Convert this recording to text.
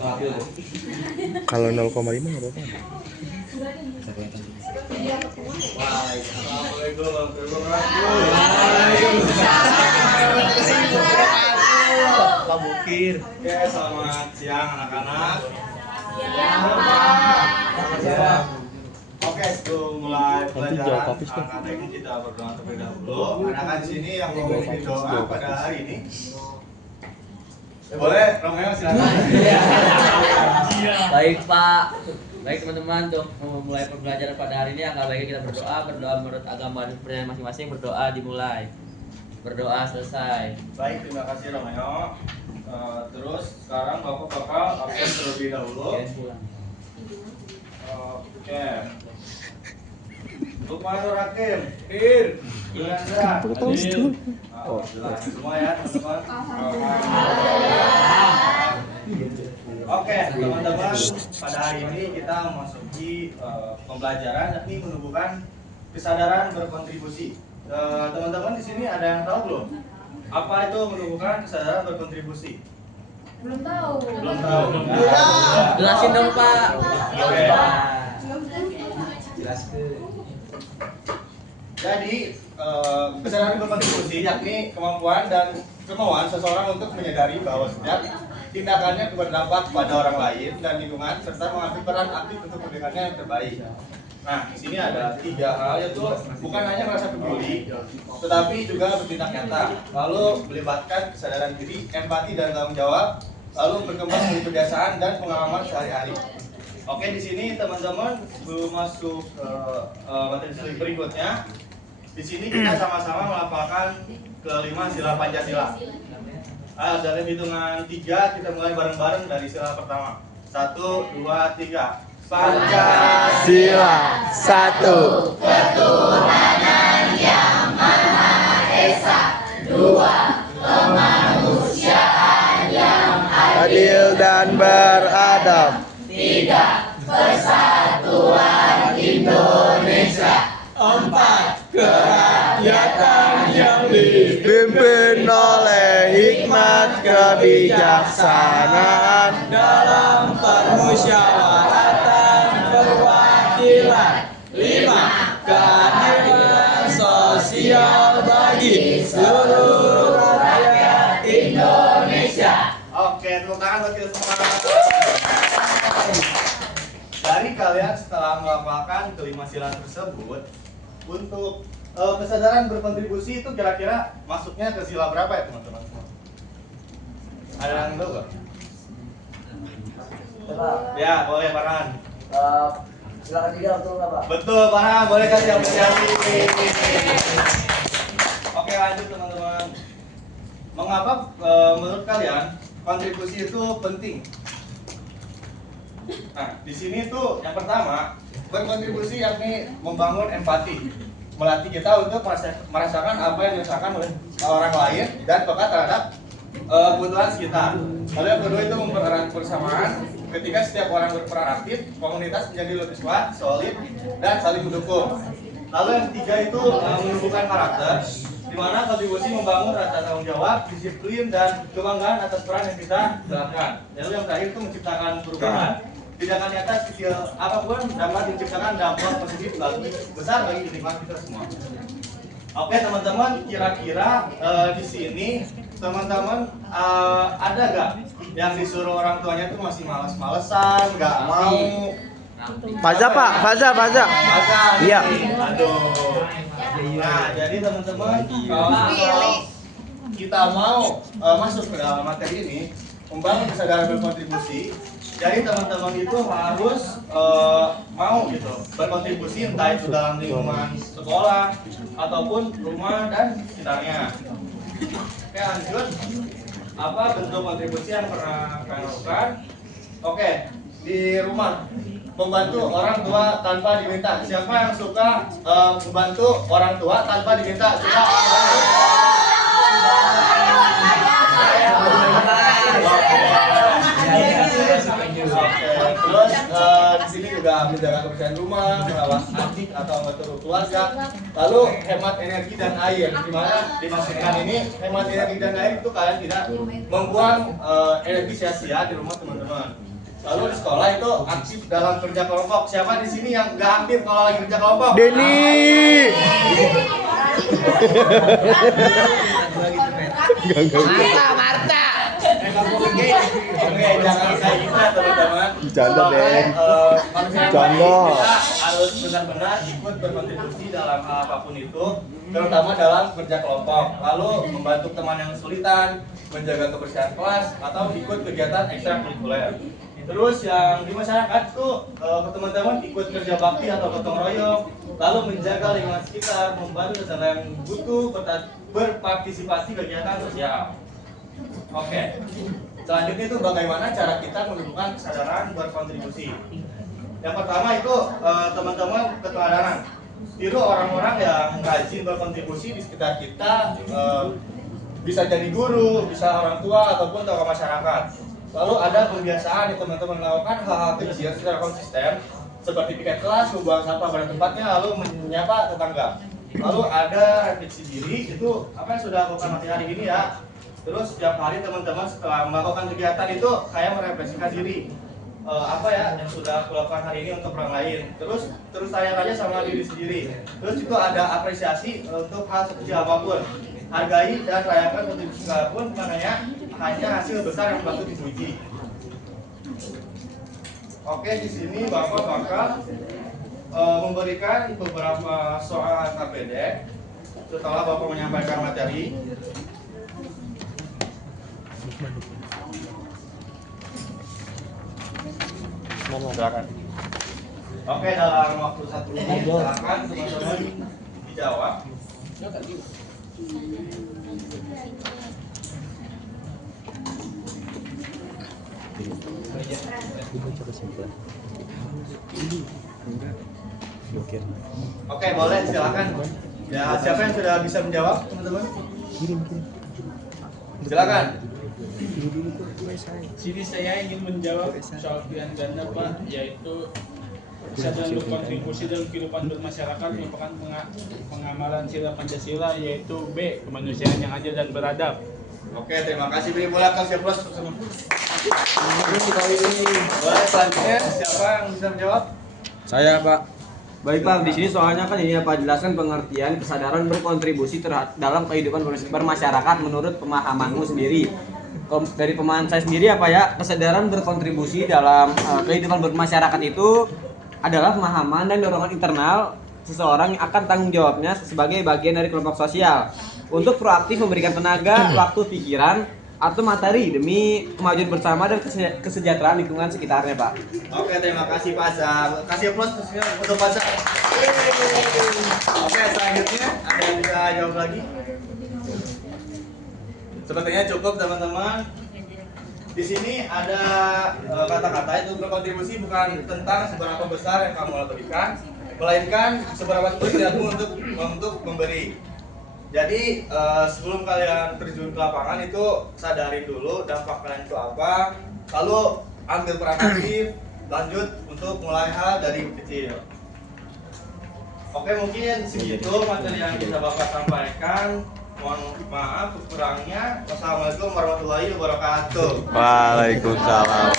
Kalau 0,5 nggak apa-apa. Pak Bukir. Oke, selamat siang anak-anak. Siang. Oke, sebelum mulai pelajaran angkat ini kita berdoa terlebih dahulu. Anak-anak di sini yang mau memimpin doa pada hari ini. Boleh, Romeo silakan. Baik Pak, baik teman-teman, untuk memulai pembelajaran pada hari ini angka baiknya kita berdoa menurut agama dan kepercayaan masing-masing. Berdoa dimulai, berdoa selesai. Baik, terima kasih Romeo. Terus sekarang Bapak bakal absen terlebih dahulu. Oke. Lukmanur Hakim, Ir, Yulanda, Adil. Jelas semua ya teman-teman. Oke teman-teman, pada hari ini kita memasuki pembelajaran yakni menumbuhkan kesadaran berkontribusi. Teman-teman di sini ada yang tahu belum? Apa itu menumbuhkan kesadaran berkontribusi? Belum tahu. Belum tahu. Jelasin dong Pak. Oke. Jelaskan. Jadi kesadaran berkontribusi yakni kemampuan dan kemauan seseorang untuk menyadari bahwa setiap tindakannya berdampak pada orang lain dan lingkungan serta mengambil peran aktif untuk pendidikannya yang terbaik. Nah, di sini ada 3 hal, yaitu bukan hanya merasa peduli, tetapi juga bertindak nyata, lalu melibatkan kesadaran diri, empati dan tanggung jawab, lalu berkembang menjadi kebiasaan dan pengalaman sehari-hari. Oke, di sini teman-teman sebelum masuk ke materi berikutnya, di sini kita sama-sama melafalkan kelima sila Pancasila. Dalam hitungan 3 kita mulai bareng-bareng dari sila pertama. 1, 2, 3. Pancasila 1. Ketuhanan yang Maha Esa. 2. Kemanusiaan yang Adil dan beradab. 3. Persatuan Indonesia. 4. Kerakyatan yang Dipimpin oleh hikmat kebijaksanaan dalam permusyawaratan perwakilan. 5. Keadilan sosial bagi seluruh rakyat Indonesia. Oke, tepuk tangan buat kita semua. Dari kalian setelah melafalkan kelima sila tersebut, untuk kesadaran berkontribusi itu kira-kira masuknya ke sila berapa ya teman-teman? Ada yang tahu nggak? Ya, boleh Farhan. Silakan 3 betul nggak Pak? Betul Farhan, boleh kasih apresiasi. Oke, lanjut teman-teman. Mengapa menurut kalian kontribusi itu penting? Nah, di sini tuh yang pertama, berkontribusi yakni membangun empati, melatih kita untuk merasakan apa yang dirasakan oleh orang lain dan peka terhadap kebutuhan sekitar. Lalu yang kedua itu mempererat persamaan. Ketika setiap orang berperan aktif, komunitas menjadi lebih kuat, solid, dan saling mendukung. Lalu yang ketiga itu menumbuhkan karakter, di mana kontribusi membangun rasa tanggung jawab, disiplin, dan kebanggaan atas peran yang kita jalankan. Lalu yang terakhir itu menciptakan perubahan. Tindakan nyata kecil apapun dapat menciptakan dampak positif besar bagi lingkungan kita semua. Oke teman-teman, kira-kira di sini teman-teman ada gak yang disuruh orang tuanya tuh masih malas-malesan, nggak mau? Faza Pak, Faza. Iya. Aduh. Nah, jadi teman-teman kalau kita mau masuk ke dalam materi ini, membangun kesadaran berkontribusi. Jadi teman-teman itu harus mau gitu berkontribusi, entah itu dalam lingkungan sekolah ataupun rumah dan sekitarnya. Oke, lanjut. Apa bentuk kontribusi yang pernah kalian lakukan? Oke, di rumah membantu orang tua tanpa diminta. Siapa yang suka membantu orang tua tanpa diminta? Suka? Terus di sini juga menjaga kebersihan rumah, merawat adik atau anggota keluarga. Lalu hemat energi dan air. Dimana dimaksudkan ini hemat energi dan air itu kalian tidak membuang energi sia-sia di rumah teman-teman. Lalu di sekolah itu aktif dalam kerja kelompok. Siapa di sini yang nggak aktif kalau lagi kerja kelompok? Denny. Marta. Oke, jangan kayak gitu ya teman-teman. Bercanda, Den. Manusia Bercanda. kita harus benar-benar ikut berkontribusi dalam hal apapun itu, terutama dalam kerja kelompok. Lalu membantu teman yang kesulitan, menjaga kebersihan kelas, atau ikut kegiatan ekstrakurikuler. Terus yang di masyarakat tuh teman-teman ikut kerja bakti atau gotong royong, lalu menjaga lingkungan sekitar, membantu sesama yang butuh, berpartisipasi kegiatan sosial. Oke, selanjutnya itu bagaimana cara kita menumbuhkan kesadaran berkontribusi. Yang pertama itu teman-teman keteladanan. Tiru orang-orang yang rajin berkontribusi di sekitar kita, bisa jadi guru, bisa orang tua ataupun tokoh masyarakat. Lalu ada kebiasaan yang teman-teman melakukan hal-hal kecil secara konsisten, seperti piket kelas, membuang sampah pada tempatnya, lalu menyapa tetangga. Lalu ada refleksi diri, itu apa yang sudah lakukan hari ini ya. Terus setiap hari teman-teman setelah melakukan kegiatan itu kayak merefleksikan diri, apa ya yang sudah aku lakukan hari ini untuk orang lain. Terus tanya-tanya sama diri sendiri. Terus itu ada apresiasi untuk hal sekecil apapun. Hargai dan rayakan kontribusi apapun, makanya hanya hasil besar yang patut dipuji. Oke, di sini Bapak bakal memberikan beberapa soal pendek setelah Bapak menyampaikan materi. Silakan. Oke, dalam waktu 1 menit silakan teman-teman dijawab. Oke, boleh silakan. Ya, siapa yang sudah bisa menjawab, teman-teman? Silakan. Sini saya ingin menjawab soal pilihan ganda Pak, yaitu kesadaran berkontribusi dalam kehidupan bermasyarakat merupakan pengamalan sila Pancasila, yaitu B, kemanusiaan yang adil dan beradab. Oke, terima kasih. Beri bola ke siapa? Boleh selanjutnya siapa yang bisa menjawab? Saya, Pak. Baik Pak, di sini soalnya kan ini Pak jelaskan pengertian kesadaran berkontribusi dalam kehidupan bermasyarakat menurut pemahamanmu sendiri. Dari pemahaman saya sendiri apa ya, kesadaran berkontribusi dalam kehidupan bermasyarakat itu adalah pemahaman dan dorongan internal seseorang yang akan tanggung jawabnya sebagai bagian dari kelompok sosial untuk proaktif memberikan tenaga, waktu, pikiran, atau materi demi kemajuan bersama dan kesejahteraan lingkungan sekitarnya, Pak. Oke, terima kasih Pak Azhar. Kasih plus untuk Pak Azhar. Oke, selanjutnya ada yang bisa jawab lagi? Sepertinya cukup teman-teman. Di sini ada kata-kata itu berkontribusi bukan tentang seberapa besar yang kamu berikan, melainkan seberapa keinginanmu untuk memberi. Jadi sebelum kalian terjun ke lapangan itu sadari dulu dampak kalian itu apa, lalu ambil peran aktif, lanjut untuk mulai hal dari kecil. Oke, mungkin segitu materi yang bisa Bapak sampaikan. Mohon maaf kekurangnya. Wassalamualaikum warahmatullahi wabarakatuh. Waalaikumsalam.